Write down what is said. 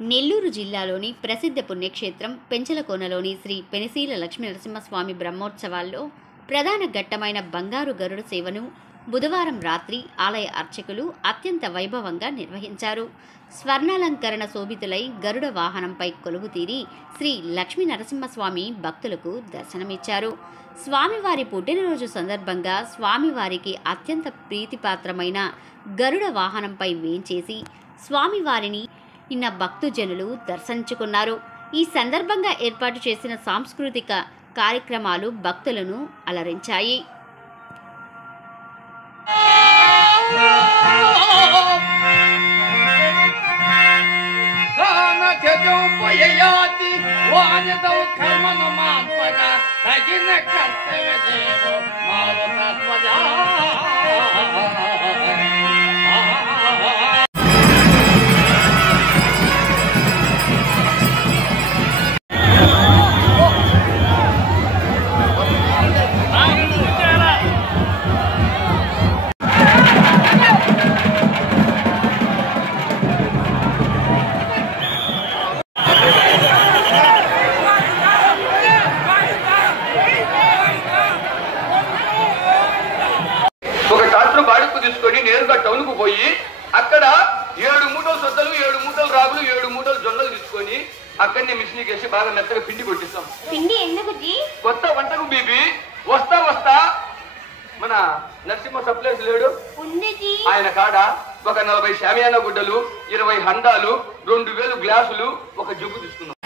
నెల్లూరు జిల్లాలోని ప్రసిద్ధ పుణ్యక్షేత్రం పెంచలకోనలోని శ్రీ పెనిశీల లక్ష్మీ నరసింహస్వామి బ్రహ్మోత్సవాల్లో ప్రధాన ఘట్టమైన బంగారు గరుడ సేవను బుధవారం రాత్రి ఆలయ అర్చకులు అత్యంత వైభవంగా నిర్వహించారు. స్వర్ణాలంకరణ శోభితులై గరుడ వాహనంపై కొలువుతీరి శ్రీ లక్ష్మీ నరసింహస్వామి భక్తులకు దర్శనమిచ్చారు. స్వామివారి పుట్టినరోజు సందర్భంగా స్వామివారికి అత్యంత ప్రీతిపాత్రమైన గరుడ వాహనంపై వేంచేసి స్వామివారిని నిన్న భక్తుజనులు దర్శించుకున్నారు. ఈ సందర్భంగా ఏర్పాటు చేసిన సాంస్కృతిక కార్యక్రమాలు భక్తులను అలరించాయి. ఒక ట్రాక్టర్ బాడుకు తీసుకొని నేరుగా టౌన్ కు పోయి అక్కడ 7 మూటలు సొద్దలు 7 మూటలు రాగులు 7 మూటలు జొన్నలు తీసుకొని అక్కడనే మిషన్ వేసి బాగా మెత్తగా పిండి కొట్టిస్తాం. పిండి ఎందుకు కొత్త వంటకు బీబీ వస్తా మన నరసింహ సప్లైస్ లేడు ఆయన కాడ ఒక 40 షామియానా గుడ్డలు 20 హండాలు 2000 గ్లాసులు ఒక జగ్గు తీసుకున్నాం.